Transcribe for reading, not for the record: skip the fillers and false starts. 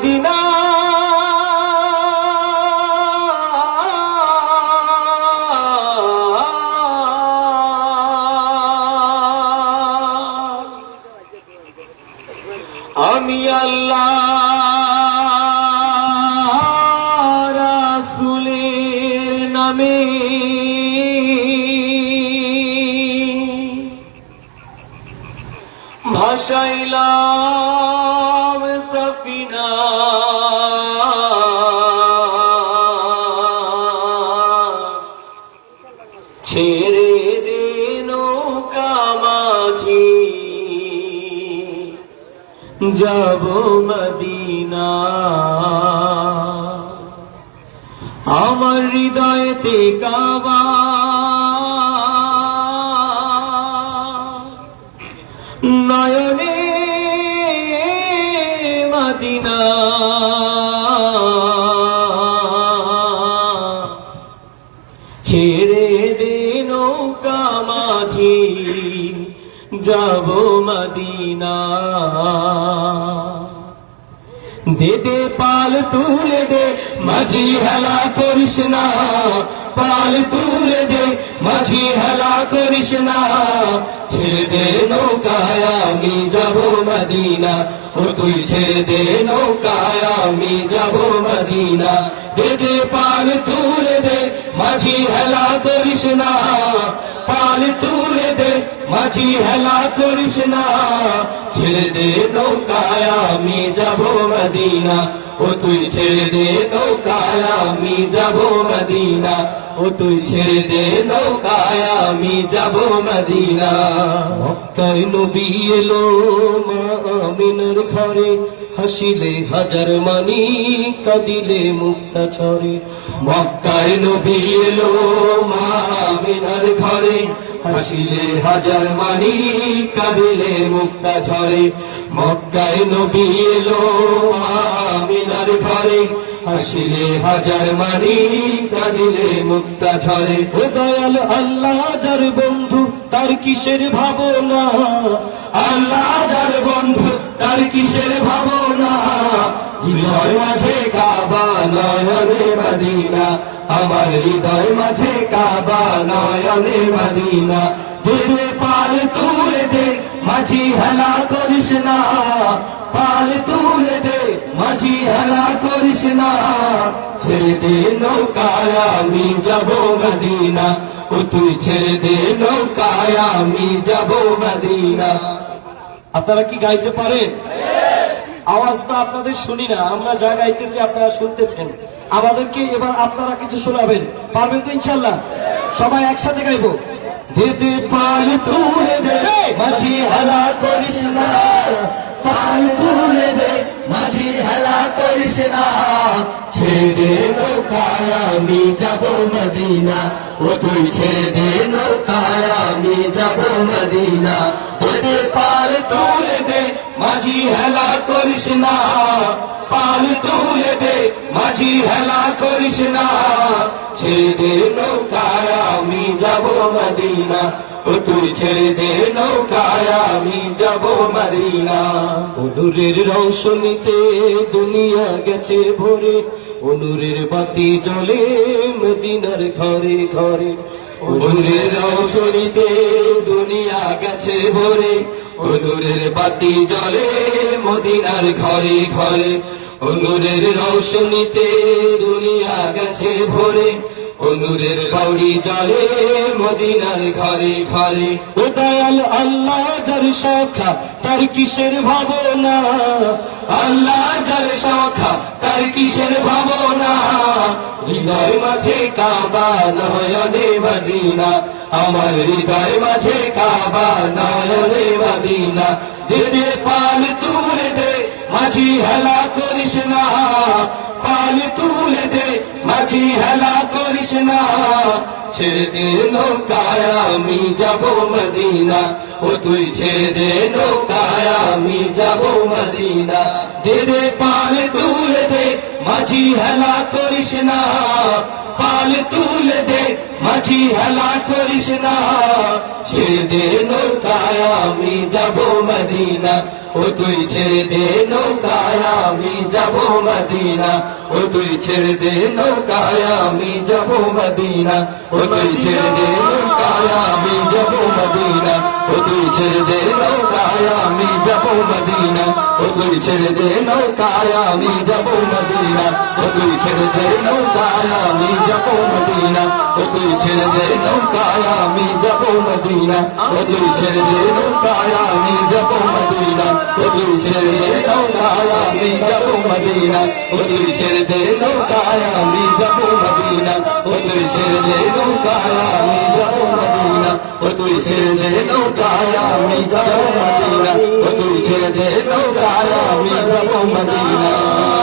Medina আমি আল্লাহ রাসূলের নামে ভাসাইলাম সফিনা ছেড়ে দে নৌকা মাঝি যাব মদিনা আমার হৃদয়েতে কাবা নয়নে মদিনা ছেড়ে দে নৌকা মাঝি যাব মদিনা দে দে পাল তুলে দে মাঝি হেলা করিস না পাল তুলে দে মাঝি হেলা করিস না ছেড়ে দে নৌকায় আমি যাব মদিনা ও তুই ছেড়ে দে নৌকায় আমি যাব মদিনা দে দে পাল তুলে দে মাঝি হেলা করিস না পাল তুলে দে মাঝি হেলা করিস না ছেড়ে দে নৌকায় আমি যাব মদিনা ও তুই ছেড়ে দে নৌকায় আমি যাব মদিনা ও তুই ছেড়ে দে নৌকায় আমি যাব মদিনা মক্কায় নবী এলো মা আমিনার ঘরে হাসিলে হাজার মানি কাঁদিলে মুক্তা ছড়ে মক্কায় নবী এলো মা আমিনার ঘরে হাসিলে হাজার মানি কাঁদিলে মুক্তা ঝরে মক্কায় নবী এলো মা আমিনার ঘরে হাসিলে হাজার মানি কাঁদিলে মুক্তা ঝরে ও দয়াল আল্লাহ যার বন্ধু তার কিসের ভাবনা আল্লাহ যার বন্ধু তার কিসের ভাবনা হৃদয় মাঝে কাবা নয়নে মদিনা আমার হৃদয় মাঝে কাবা নয়নে মদিনা দে পাল তুলে দে মাঝি হেলা করিস না পাল তুলে দে মাঝি হেলা করিস না ছেড়ে দে নৌকায় আমি যাব মদিনা ও তুই ছেড়ে দে নৌকায় আমি যাব মদিনা আপনারা কি গাইতে পারেন আওয়াজটা আপনাদের শুনি না আমরা যা গাইতেছি আপনারা শুনতেছেন আমাদেরকে এবার আপনারা কিছু শোনাবেন পারবেন তো ইনশাল্লাহ সবাই একসাথে গাইবো দে দে পাল তুলে দে মাঝি হেলা করিস না পাল তুলে দে মাঝি হেলা করিস না ছেড়ে দে নৌকায় আমি যাব মদিনা ও তুই ছেড়ে দে নৌকায় আমি যাব মদিনা দে দে পাল তুলে দে মাঝি হেলা করিস না পাল তুলে দে মাঝি হেলা করিস না ছেড়ে দে নৌকায় আমি যাব মদিনা ও তুই ছেড়ে দে নৌকায় আমি যাব মদিনা নূরের রৌশনীতে দুনিয়া গেছে ভরে নূরের বাতি জ্বলে মদিনার ঘরে ঘরে নূরের রৌশনীতে দুনিয়া গেছে ভরে নূরের বাতি জ্বলে মদিনার ঘরে ঘরে নূরের রৌশনীতে দুনিয়া গেছে ভরে নূরের বাউরি জ্বলে মদিনার ঘরে ঘরে ও দয়াল আল্লাহ যার সখা তার কিসের ভাবনা আল্লাহ যার সখা তার কিসের ভাবনা হৃদয় মাঝে কাবা নয়নে মদিনা আমার হৃদয় মাঝে কাবা নয়নে মদিনা দে দে পাল তুলে দে মাঝি হেলা করিস না পাল তুলে দে মাঝি হেলা করিস না ছেড়ে দে নৌকায় আমি যাব মদিনা ও তুই ছেড়ে দে নৌকায় আমি যাব মদিনা দে দে পাল তুলে দে মাঝি হেলা করিস না পাল তুলে দে মাঝি হেলা করিস না ছেড়ে দে নৌকায় আমি যাব মদিনা ও তুই ছেড়ে দে নৌকায় আমি যাব মদিনা ও তুই ছেড়ে দে নৌকায় আমি যাব মদিনা ও তুই ছেড়ে দে নৌকায় আমি যাব মদিনা ও তুই ছেড়ে দে নৌকায় আমি যাব মদিনা ও তুই ছেড়ে দে নৌকায় আমি যাব মদিনা ও তুই ছেড়ে দে নৌকায় আমি যাব মদিনা ও তুই ছেড়ে দে নৌকায় আমি যাব মদিনা ও তুই ছেড়ে দে নৌকায় আমি যাব মদিনা ও তুই ছেড়ে দে নৌকায় আমি যাব মদিনা ও তুই ছেড়ে দে নৌকায় আমি যাব মদিনা ও তুই ছেড়ে দে নৌকায় আমি যাব মদিনা ও তুই ছেড়ে দে নৌকায় আমি যাব মদিনা ও তুই ছেড়ে দে নৌকায় আমি যাব মদিনা